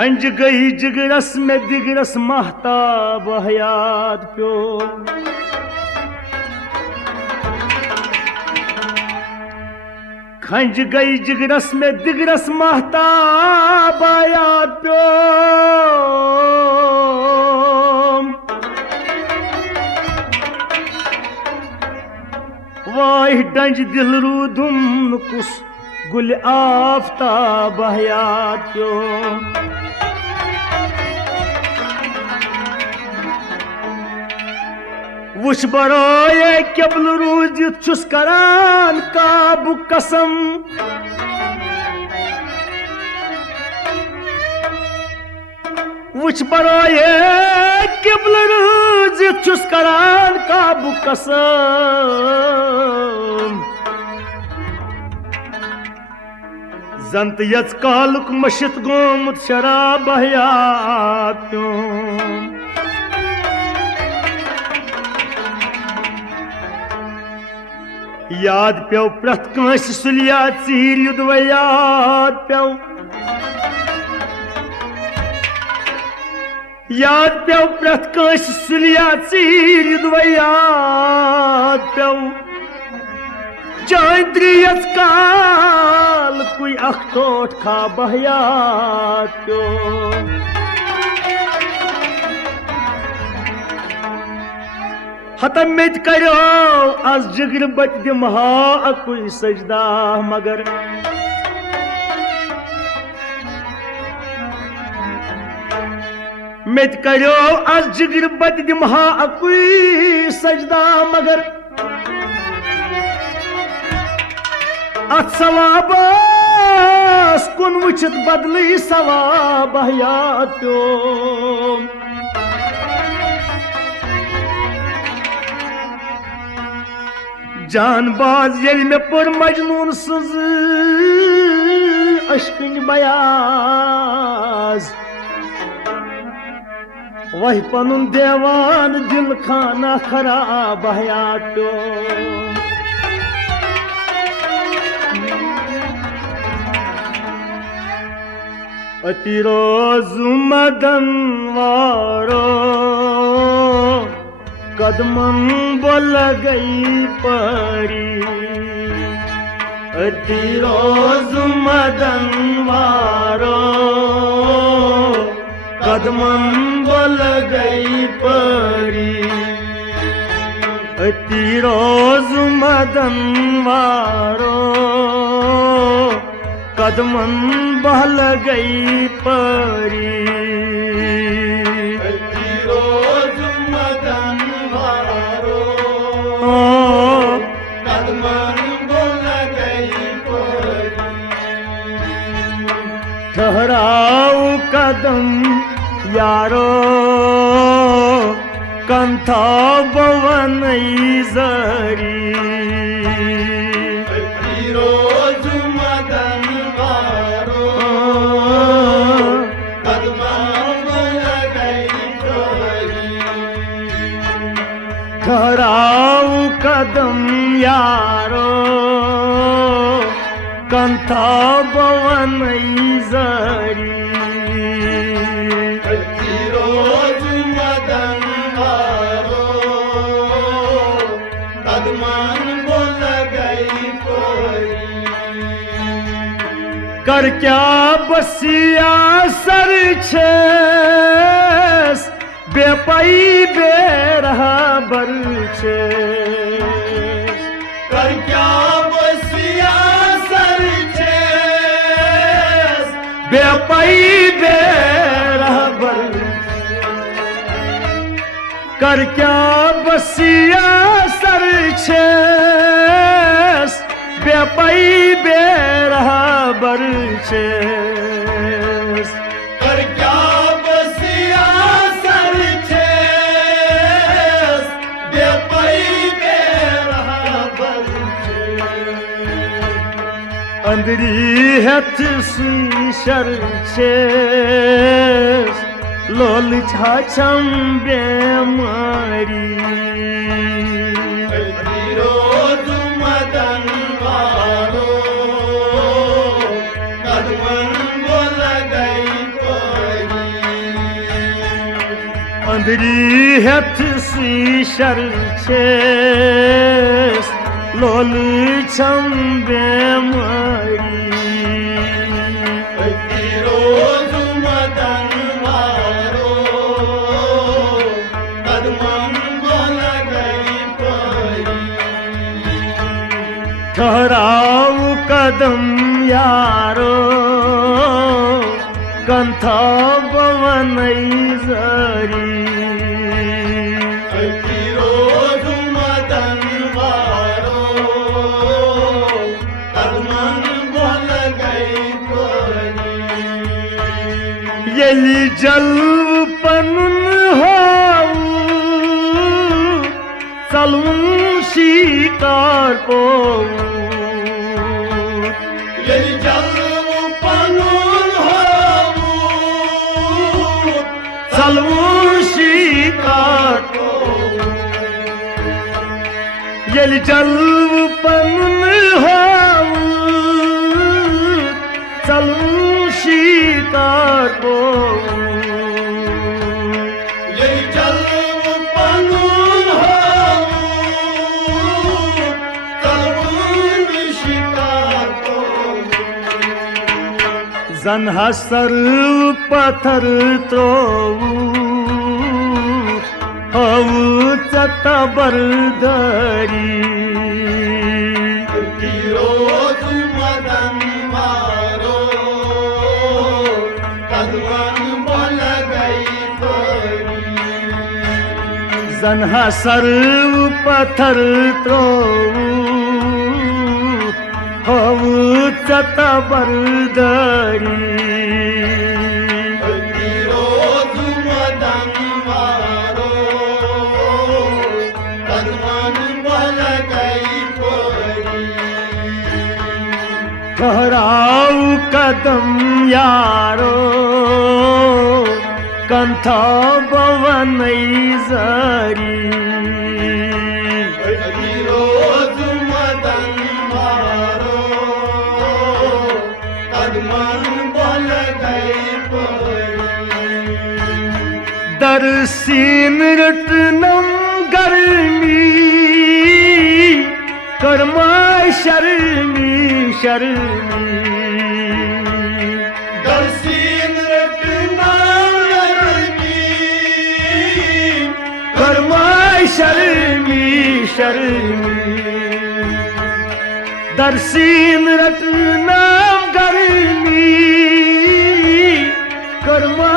खंज गई जिगरस में दिगरस महताब हयात प्यो खंज गई जिगरस में दिगरस महताब हयात प्यो वाह डंज दिल रूदुम कुस गुल आफ्ताब हयात प्यो वुश बरोए केबल रूजित छुस करान काबू कसम वुश बरोए केबल रूजित छुस करान काबू कसम जंत यच कालुक मशित गोमुत शराब हयात प्यो याद प्यो प्रथ कांस सुलिया चीर युद्ध याद प्यो प्रथ कांस सुलिया चीर युद्ध याद प्यो चांद्रियस काल कोई अखतोट खा बहयात प्यो हतम में करो आज जिगर बच दिमहा अकुई सजदा मगर में करो आज जिगर बच दिमहा अकुई सजदा मगर अत सवाबस कुन वुचित बदली सवाब हयात प्यो जानबाज ये में पुर मजनून सज अश्किन बयाज वही पनुन देवान दिल खाना खराब हयात प्यो अतिरोज मदन वारो कदमन बोल गई परी अतिरोज मदन वारो कदमन बोल गई परी अतिरोज मदन वारो कदमन बहल गई परी ठहराओ कदम यारो कंथा बवन जरी रोज मदन वारो कदम ठहराओ कदम यारो कंथा बवन जरी रोज मदन वारो कदमन बोल गई कोई कर क्या बसिया सर छेस बेपई बेरहा बर छेस कर क्या बसिया सर छेस बेपई बेरहा बर कर क्या बसिया सर छेस बेपई बेरहा बर छेस कर क्या बसिया सर छेस बेपई बेरहा बर छेस अंदरी हथ शर छेस लोल छाछम बेमारी अंधरी हेथ शीशर छेस लोल छम बेमारी रोज मदन मारो कदमन बोल गई परी ठहराओ कदम यारो कंथा बवनई जरी रोज मदन मारो कदमन बोल गई परी यली जल पनुन हो चलूं शिकार को यदि जल पनुन हो चलूं शिकार को यली जल पनुन हो चलूं शिकार को यदि जल पनुन हो तलबुन शिकार को जन हसर पत्थर तो हऊ चतबर धरी रोज मदन मारो कदमन बोल गई परी जन हसर पत्थर तो हऊ चतबर धरी रोज मदन मारो कदमन बोल गई परी ठहराओ कदम यारो कंथा बवनई जरी रोज मदन मारो कदमन बोल गई परी दरसीन रटनम गर्मी कर्मा शर्मी शर्मी दर्शीन रटना रमी कर्मा शर्मी शर्मी दरसीन रटनम गर्मी कर्मा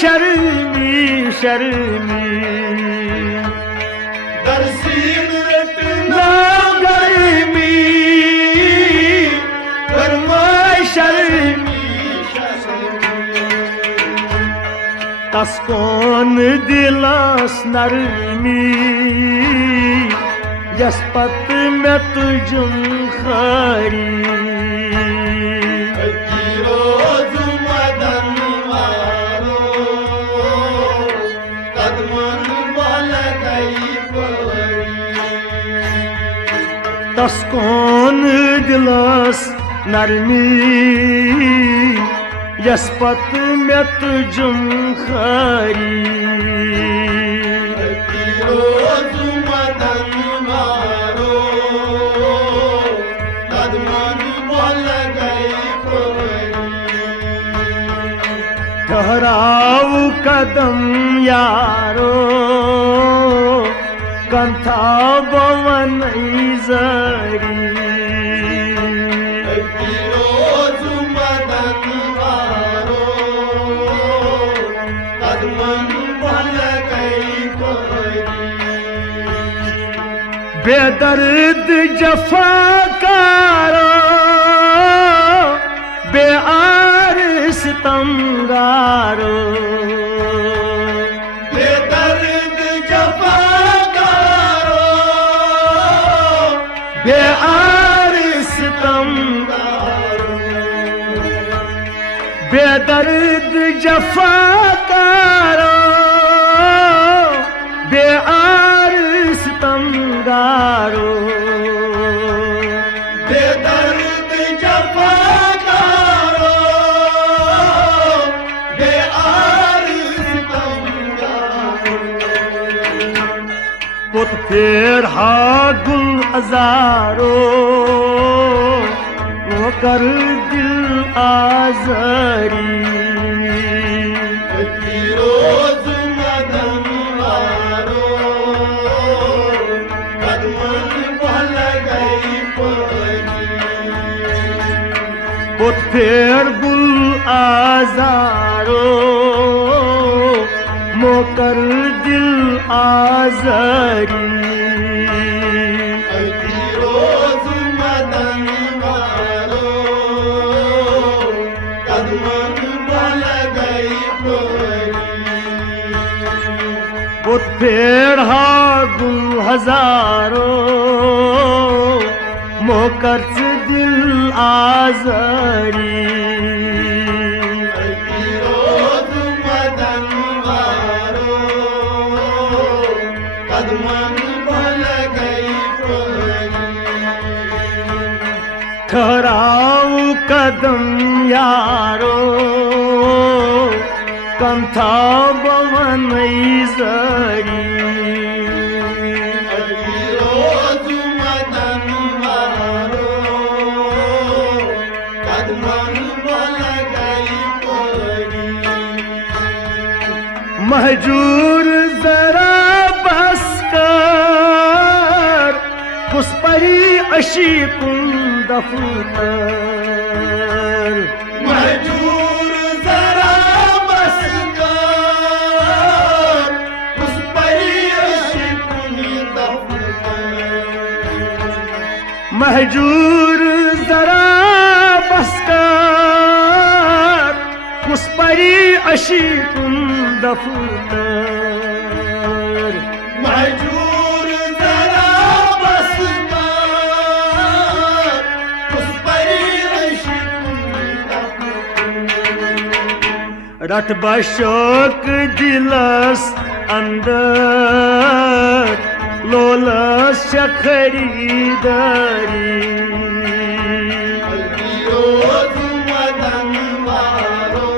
शर्मी शर्मी दर्शीन रटना नाम गर्मी कर्मा शर्मी तस्कोन दिलास नरमी यस्पत में तुझुम खरी रोज मदन मारो कदमन बोल गई परी तस्कोन दिलास नरमी यस्पत में तुझुम खरी रोज मदन मारो कदमन बोल गई परी ठहराओ कदम यारो कंथा बवनई जरी रोज मदन मारो कदमन बोल गई परी बेदर्द जफाकारो बेआर सितमगारो बेदर्द जफाकारो बेआर सितमगारो बेदर्द जफाकारो बेआर सितमगारो बेदर्द जफाकारो बेआर सितमगारो पुत फेर हा गुल हजारो वो कर दिल आजरी रोज मदन वारो कदमन भल गई परी पुत फेर गुल आजारो मोकर दिल आजरी रोज मदन वारो कदमन भल गई परी पुत फेर हा गुल हजारो मोकर दिल आजरी रोज मदन वारो कदमन भल गई परी ठहराओ कदम यारो कंथा बवन जरी रोज मदन वारो कदमन भल गई परी महजूर जरा बस कर पुष्परी अशी कुंद दफ्तर महजूर जरा बस कर उस परी अशिकुन दफ्तर महजूर जरा बस कर पुष्परी अशी कुंद दफ्तर महजूर जरा बस कर उस परी अशिकुन दफ्तर रट बशोक दिलस अंदर लोलस खरीदारी रोज मदन वारो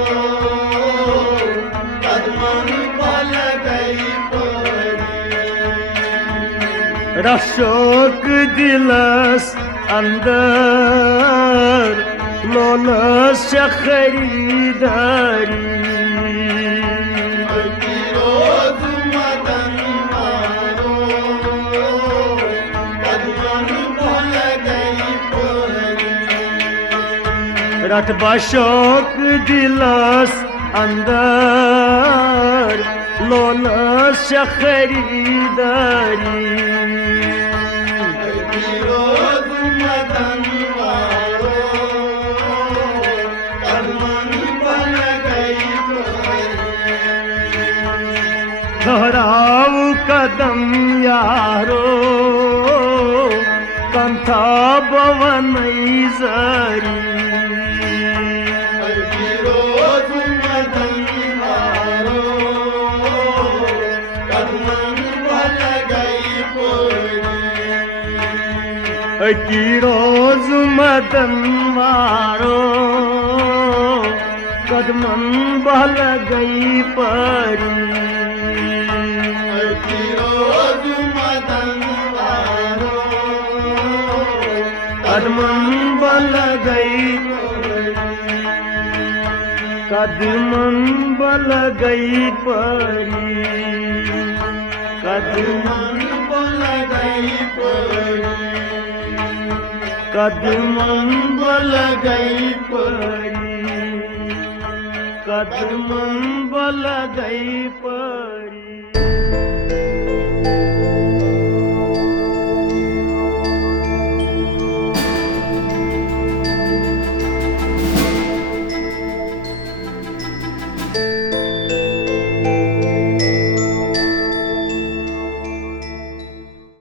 कदमन भल गई परी रशोक दिलस अंदर लोलस खरीदारी रोज मदन वारो कदमन भल गई परी रट बशोक दिलस अंदर लोलस खरीदारी रोज मदन वारो कदमन भल गई परी ठहराओ कदम यारो कंथा बवन जरी रोज मदन वारो कदमन भल गई परी रोज मदन मारो कदमन बहल गई परी रोज मदन वारो कदमन बल गई कदमन बल गई परी कदमन भल गई परी कदमन बल गई परी कदमन बल गई परी